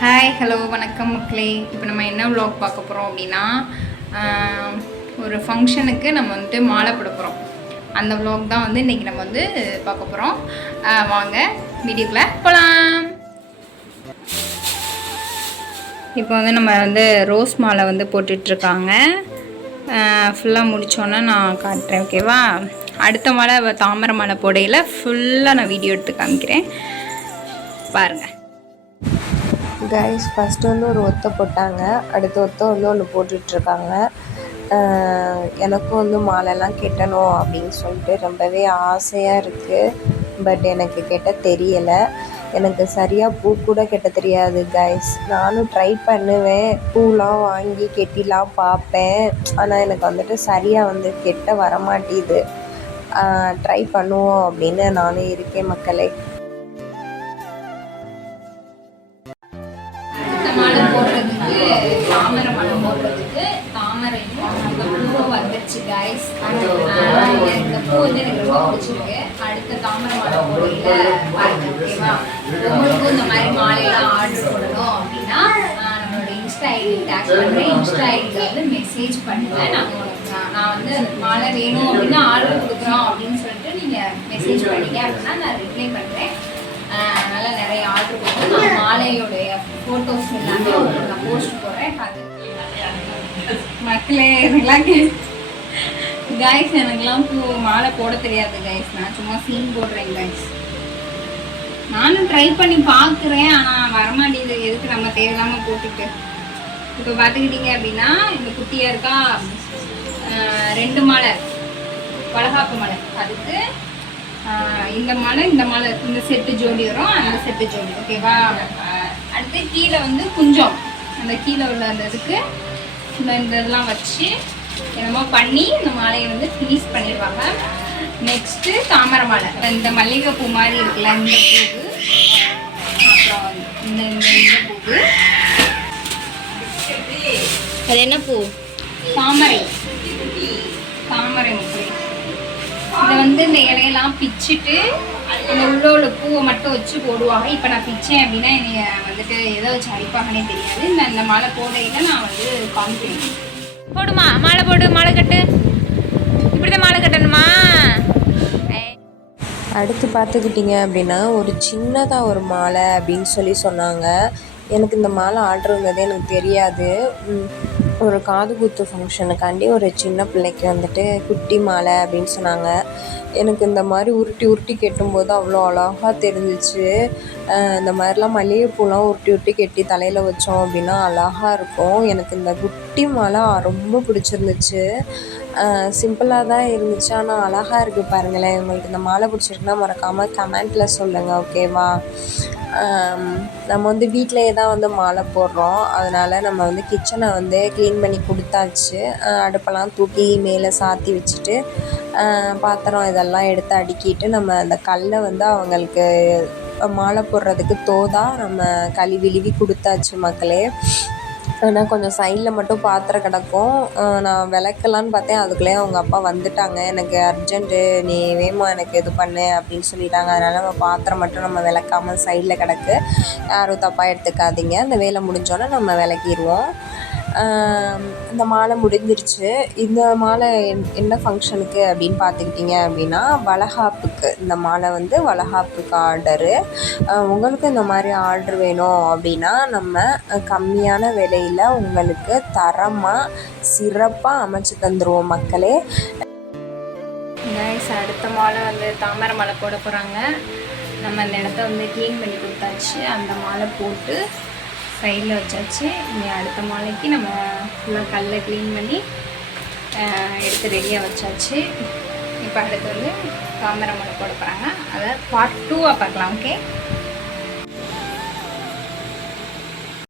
Hi hello வணக்கம் மக்களே. இப்போ நம்ம என்ன vlog பார்க்க போகிறோம் அப்படின்னா, ஒரு ஃபங்க்ஷனுக்கு நம்ம வந்துட்டு மாலை போட போகிறோம். அந்த vlog தான் வந்து இன்றைக்கி நம்ம வந்து பார்க்க போகிறோம். வாங்க வீடியோக்குள்ளே போகலாம். இப்போ வந்து நம்ம வந்து ரோஸ் மாலை வந்து போட்டுட்ருக்காங்க. ஃபுல்லாக முடித்தோன்னே நான் காட்டுறேன், ஓகேவா? அடுத்த மாலை தாமரை மாலை போடையில் ஃபுல்லாக நான் வீடியோ எடுத்து காமிக்கிறேன், பாருங்கள். கைஸ், ஃபஸ்ட்டு வந்து ஒரு ஒத்தை போட்டாங்க, அடுத்த ஒத்தை வந்து ஒன்று போட்டுட்ருக்காங்க. எனக்கும் வந்து மாலைலாம் கட்டணும் அப்படின்னு சொல்லிட்டு ரொம்பவே ஆசையாக இருக்குது. பட் எனக்கு கட்ட தெரியலை. எனக்கு சரியாக பூ கூட கட்ட தெரியாது கைஸ். நானும் ட்ரை பண்ணுவேன், பூலாம் வாங்கி கெட்டிலாம் பார்ப்பேன். ஆனால் எனக்கு வந்துட்டு சரியாக வந்து கெட்ட வரமாட்டேது. ட்ரை பண்ணுவோம் அப்படின்னு நானும் இருக்கேன் மக்களே. மாலை போடுறதுக்கு தாமரை மாலை போடுறதுக்கு தாமரையும் அந்த பூவும் வந்துடுச்சு கைஸ். இந்த பூ வந்து எனக்கு ரொம்ப பிடிச்சிருக்கு. அடுத்த தாமரை மாலை போடையில பாருங்க, ஓகேவா? உங்களுக்கும் இந்த மாதிரி மாலையெல்லாம் ஆர்டர் போடணும் அப்படின்னா நம்மளோட இன்ஸ்டா ஐடி டேக் பண்ணுறேன். இன்ஸ்டா ஐடியில் வந்து மெசேஜ் பண்ணுவேன். நான் வந்து மாலை வேணும் அப்படின்னா ஆர்டர் கொடுக்குறோம் அப்படின்னு சொல்லிட்டு நீங்கள் மெசேஜ் பண்ணிங்க அப்படின்னா நான் ரிப்ளை பண்ணுறேன். நல்லா நிறைய ஆர்டர் கொடுத்து மாலையோடைய ஃபோட்டோஸ் எல்லாமே நான் போஸ்ட் போடுறேன். மக்களே, எனக்குலாம் கைஸ், எனக்குலாம் மாலை போட தெரியாது கைஸ். நான் சும்மா சீன் போடுறேன் கைஸ். நானும் ட்ரை பண்ணி பார்க்குறேன், ஆனால் வரமாட்டேது. எதுக்கு நம்ம தேவையில்லாமல் போட்டுட்டு. இப்போ பார்த்துக்கிட்டீங்க அப்படின்னா இந்த குட்டியாக இருக்கா 2 மாலை வளகாப்பு மாலை. அதுக்கு இந்த மாலை இந்த செட்டு ஜோடி வரும், அந்த செட்டு ஜோடி, ஓகேவா? அடுத்து கீழே வந்து குஞ்சம், அந்த கீழே உள்ள அந்த இதுக்கு இந்த இதெல்லாம் வச்சு என்னமோ பண்ணி இந்த மாலையை வந்து ஃபினிஷ் பண்ணிடுவாங்க. நெக்ஸ்ட்டு தாமரை மாலை, இந்த மல்லிகைப்பூ மாதிரி இருக்குல்ல, இந்த பூவு, அப்புறம் இந்த இந்த பூவு. அது என்ன பூ? தாமரை. தாமரை முறை. இதை வந்து இந்த இலையெல்லாம் பிச்சுட்டு அந்த உள்ள பூவை மட்டும் வச்சு போடுவாங்க. இப்போ நான் பிச்சேன் அப்படின்னா என்னைய வந்துட்டு எதை வச்சு அடிப்பாங்கன்னே தெரியாது. இந்த மாலை போடையில் நான் வந்து காமிக்கிறேன். போடுமா மாலை போடு, மாலை கட்டு. இப்படிதான் மாலை கட்டணுமா? அடுத்து பார்த்துக்கிட்டிங்க அப்படின்னா ஒரு சின்னதாக ஒரு மாலை அப்படின்னு சொன்னாங்க. எனக்கு இந்த மாலை ஆர்டர் இருந்ததே எனக்கு தெரியாது. ஒரு காது குத்து ஃபங்க்ஷனுக்காண்டி ஒரு சின்ன பிள்ளைக்கு வந்துட்டு குட்டி மாலை அப்படின்னு சொன்னாங்க. எனக்கு இந்த மாதிரி உருட்டி கட்டும்போது அவ்வளோ அழகாக தெரிஞ்சிச்சு. இந்த மாதிரிலாம் மல்லிகைப்பூலாம் உருட்டி கட்டி தலையில் வச்சோம் அப்படின்னா அழகாக இருக்கும். எனக்கு இந்த குட்டி மாலை ரொம்ப பிடிச்சிருந்துச்சு. சிம்பிளாக தான் இருந்துச்சு, ஆனால் அழகாக இருக்குது பாருங்களேன். உங்களுக்கு இந்த மாலை பிடிச்சிருக்குன்னா மறக்காமல் கமெண்ட்டில் சொல்லுங்கள், ஓகேவா? நம்ம வந்து வீட்டிலையே தான் வந்து மாலை போடுறோம். அதனால் நம்ம வந்து கிச்சனை வந்து க்ளீன் பண்ணி கொடுத்தாச்சு. அடுப்பெல்லாம் தூக்கி மேலே சாத்தி வச்சுட்டு பாத்திரம் இதெல்லாம் எடுத்து அடுக்கிட்டு நம்ம அந்த கல்லை வந்து அவங்களுக்கு மாலை போடுறதுக்கு தோதாக நம்ம கழுவி கொடுத்தாச்சு மக்களே. ஆனால் கொஞ்சம் சைடில் மட்டும் பாத்திரம் கிடக்கும். நான் விளக்கலான்னு பார்த்தேன், அதுக்குள்ளேயே அவங்க அப்பா வந்துட்டாங்க. எனக்கு அர்ஜென்ட்டு, நீ வேகமாக எனக்கு இது பண்ணு அப்படின்னு சொல்லிட்டாங்க. அதனால் நம்ம பாத்திரம் மட்டும் நம்ம விளக்காமல் சைடில் கிடக்கு. யாரும் தப்பாக எடுத்துக்காதீங்க. அந்த வேலை முடிஞ்சோன்னே நம்ம விளக்கிடுவோம். இந்த மாலை முடிஞ்சிருச்சு. இந்த மாலை என்ன ஃபங்க்ஷனுக்கு அப்படின்னு பார்த்துக்கிட்டிங்க அப்படின்னா வளகாப்புக்கு. இந்த மாலை வந்து வளகாப்புக்கு ஆர்டரு. உங்களுக்கு இந்த மாதிரி ஆர்டர் வேணும் அப்படின்னா நம்ம கம்மியான விலையில் உங்களுக்கு தரமாக சிறப்பாக அமைச்சு தந்துடுவோம் மக்களே. கைஸ், அடுத்த மாலை வந்து தாமரை மாலை போட போகிறாங்க. நம்ம அந்த இடத்த வந்து க்ளீன் பண்ணி கொடுத்தாச்சு. அந்த மாலை போட்டு சைடில் வச்சாச்சு. இனி அடுத்த மாலைக்கு நம்ம ஃபுல்லாக கல்லை க்ளீன் பண்ணி எடுத்து ரெடியாக வச்சாச்சு. இப்போ அடுத்து வந்து தாமரை மாலை போட போகிறாங்க. அதை பார்ட் 2 பார்க்கலாம், ஓகே?